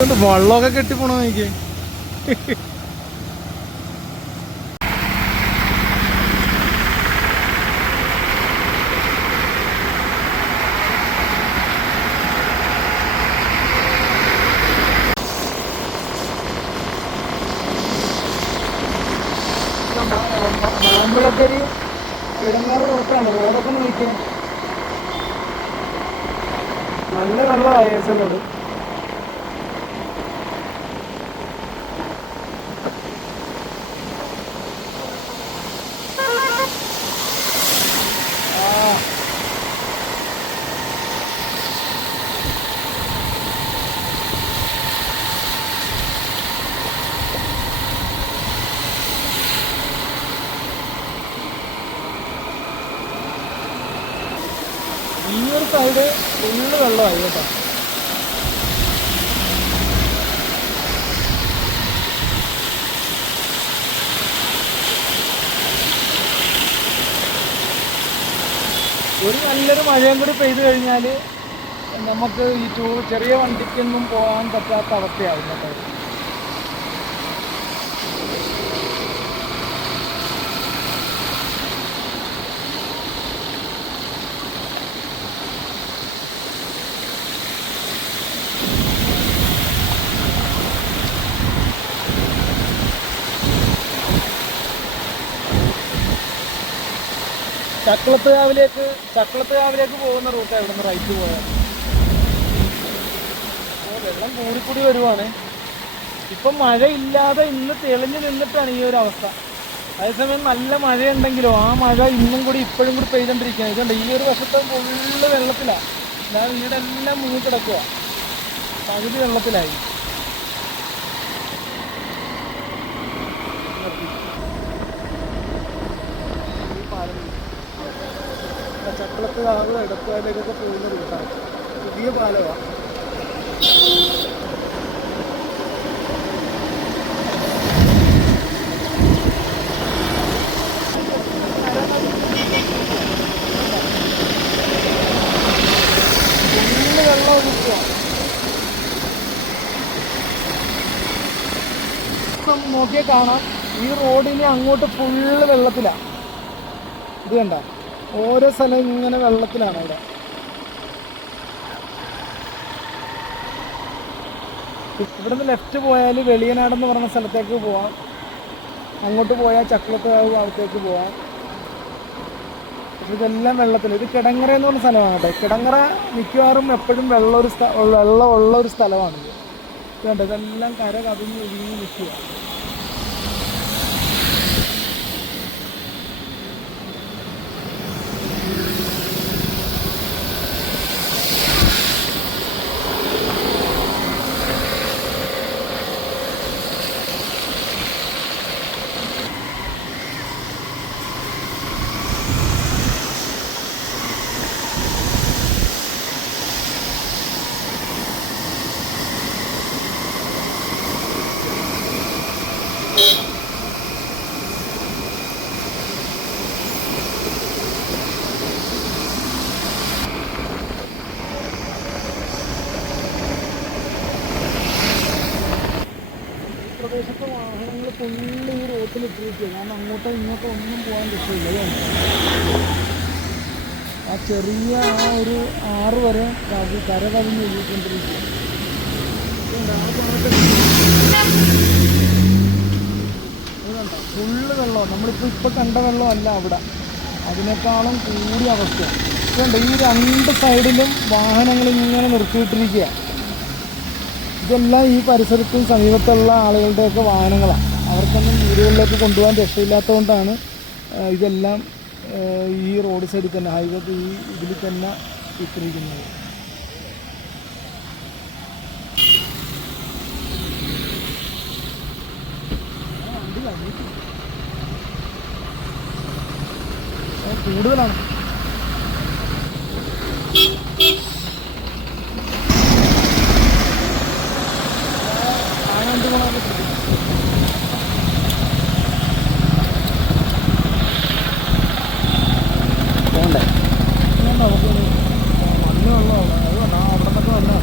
വെള്ളമൊക്കെ കെട്ടിപ്പോണോ എനിക്ക്. മാമ്പഴക്കരി ഇടങ്ങാറ് റോട്ടാണ്. റോഡൊക്കെ നോക്കിയാൽ നല്ല വെള്ളമായി റോഡ്. ഈ ഒരു സൈഡ് ഫുള്ള് വെള്ളമായി കേട്ടോ. ഒരു നല്ലൊരു മഴയും കൂടി പെയ്തു കഴിഞ്ഞാൽ നമുക്ക് ഈ ചെറിയ വണ്ടിക്കൊന്നും പോകാൻ പറ്റാത്ത അവസ്ഥയാവും കേട്ടോ. ചക്കുളത്തുകാവിലേക്ക് പോകുന്ന റൂട്ടാണ് ഇവിടെ നിന്ന് റൈറ്റ് പോയാൽ. വെള്ളം കൂടിക്കൂടി വരുവാണ്. ഇപ്പം മഴയില്ലാതെ ഇന്ന് തെളിഞ്ഞു നിന്നിട്ടാണ് ഈ ഒരു അവസ്ഥ. അതേസമയം നല്ല മഴയുണ്ടെങ്കിലോ ആ മഴ ഇന്നും കൂടി ഇപ്പോഴും കൂടി പെയ്തുകൊണ്ടിരിക്കുകയാണ്. ഇതുകൊണ്ട് ഈ ഒരു വശത്ത് ഫുള്ള് വെള്ളത്തിലാണ്. അല്ലാതെ വീടെല്ലാം മുങ്ങി കിടക്കുക, പകുതി വെള്ളത്തിലായി. ചക്കുളത്തുകാവ് എടത്തുകാവിലേക്കൊക്കെ പോകുന്ന റൂട്ടാണ്. പുതിയ പാലമാണ്. ഫുള്ള് വെള്ളം ഒഴിക്കുക. നോക്കിയാൽ കാണാം ഈ റോഡിന് അങ്ങോട്ട് ഫുള്ള് വെള്ളത്തിലാണ്. ഇത് കണ്ട ഓരോ സ്ഥലം ഇങ്ങനെ വെള്ളത്തിലാണ്. അവിടെ ഇവിടുന്ന് ലെഫ്റ്റ് പോയാൽ വെളിയനാടെന്ന് പറഞ്ഞ സ്ഥലത്തേക്ക് പോവാം. അങ്ങോട്ട് പോയാൽ ചക്കുളത്തുകാവ് ഭാഗത്തേക്ക് പോവാം. പക്ഷെ ഇതെല്ലാം വെള്ളത്തിൽ. ഇത് കിടങ്ങറ എന്ന് പറഞ്ഞ സ്ഥലമാണ് കേട്ടോ. കിടങ്ങറ മിക്കവാറും എപ്പോഴും വെള്ളമുള്ള ഒരു സ്ഥലമാണിത്. ഇതുണ്ട്, ഇതെല്ലാം കര കവിഞ്ഞ് ഒഴുകി നിൽക്കുക. പ്രദേശത്തെ വാഹനങ്ങൾ ഫുള്ള് ഈ റോട്ടിലിട്ടിരിക്കുക. കാരണം അങ്ങോട്ടോ ഇങ്ങോട്ടോ ഒന്നും പോകാൻ പറ്റില്ല. ആ ചെറിയ ഒരു ആറ് വരെ കര കവിഞ്ഞ് ഒഴുകിക്കൊണ്ടിരിക്കുക. ഇതുണ്ടോ ഫുള്ള് വെള്ളം. ഇപ്പം കണ്ട വെള്ളമല്ല അവിടെ, അതിനേക്കാളും കൂടിയ അവസ്ഥയാണ്. ഇതുണ്ട്, ഈ രണ്ട് സൈഡിലും വാഹനങ്ങൾ ഇങ്ങനെ നിർത്തിയിട്ടിരിക്കുക. ഇതെല്ലാം ഈ പരിസരത്തും സമീപത്തുള്ള ആളുകളുടെയൊക്കെ വാഹനങ്ങളാണ്. അവർക്കൊന്നും വീടുകളിലേക്ക് കൊണ്ടുപോകാൻ രക്ഷയില്ലാത്തതുകൊണ്ടാണ് ഇതെല്ലാം ഈ റോഡ് സൈഡിൽ തന്നെ, ഹൈവേ ഈ ഇതിൽ തന്നെ ഇട്ടിരിക്കുന്നത്. കൂടുതലാണ്. പോണ്ടേ നമുക്ക് മണ്ണ് വെള്ളമാണ്. അത് അവിടെ നിന്നൊക്കെ വന്നാൽ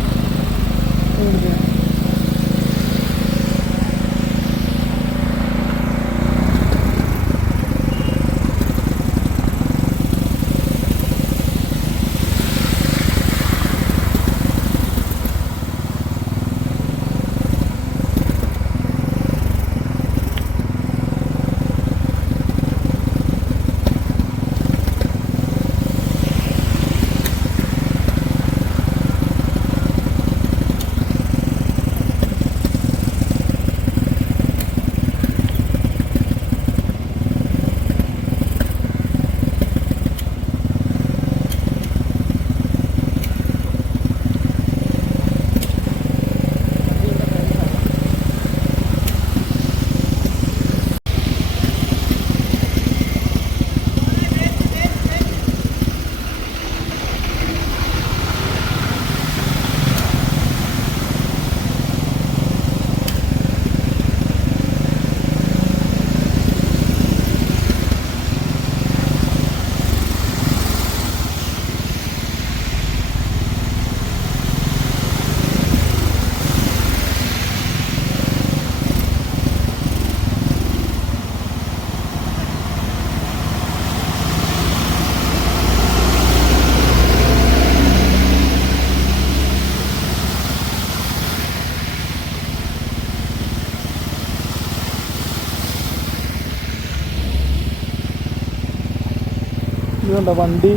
ഇതുണ്ടോ വണ്ടി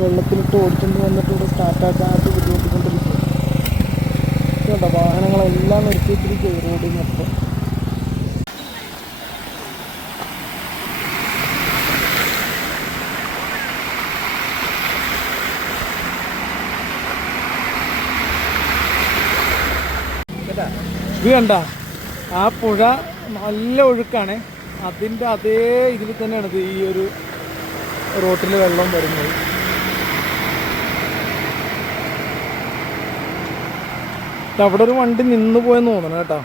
വെള്ളത്തിലിട്ട് ഓടിച്ചുകൊണ്ട് വന്നിട്ട് ഇവിടെ സ്റ്റാർട്ടാക്കാനായിട്ട് ബുദ്ധിമുട്ടിക്കൊണ്ടിരിക്കുക. ഇതുണ്ടോ വാഹനങ്ങളെല്ലാം നിർത്തിയിട്ടിരിക്കുക റോഡിൽ മൊത്തം. ഇത് കണ്ട ആ പുഴ നല്ല ഒഴുക്കാണ്, അതിൻ്റെ അതേ ഇതിൽ തന്നെയാണ് ഇത് ഈ ഒരു റോട്ടിൽ വെള്ളം വരുന്നത്. അവിടെ ഒരു വണ്ടി നിന്ന് പോയെന്ന് തോന്നണം കേട്ടോ.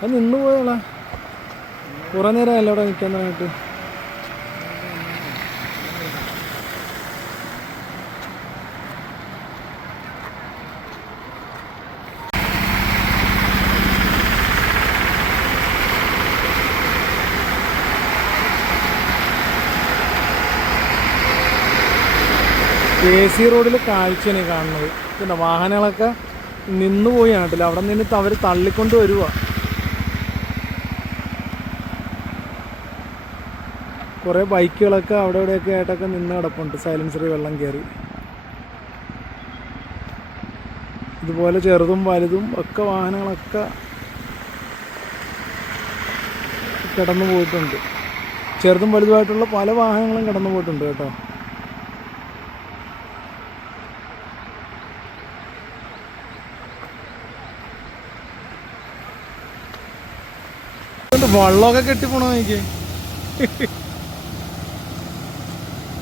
അത് നിന്ന് പോയോളാ, കുറേ നേരമല്ല അവിടെ നിൽക്കാൻ തുടങ്ങിയിട്ട്. AC റോഡിൽ കാഴ്ചയാണ് കാണുന്നത്. പിന്നെ വാഹനങ്ങളൊക്കെ നിന്ന് പോയി കാണില്ല, അവിടെ നിന്ന് അവർ തള്ളിക്കൊണ്ട് വരുക. കുറേ ബൈക്കുകളൊക്കെ അവിടെ ഇവിടെയൊക്കെ ആയിട്ടൊക്കെ നിന്ന് കിടപ്പുണ്ട്, സൈലൻസറിൽ വെള്ളം കയറി. ഇതുപോലെ ചെറുതും വലുതും ഒക്കെ വാഹനങ്ങളൊക്കെ കിടന്നു പോയിട്ടുണ്ട്. ചെറുതും വലുതുമായിട്ടുള്ള പല വാഹനങ്ങളും കിടന്നു പോയിട്ടുണ്ട് കേട്ടോ. വെള്ളമൊക്കെ കെട്ടിപ്പോണോ എനിക്ക്?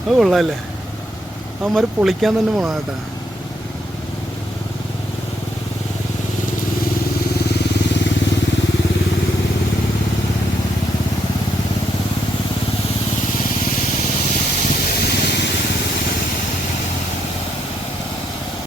അത് കൊള്ളാല്ലേ, അവന്മാർ പൊളിക്കാൻ തന്നെ പോണം കേട്ടാ.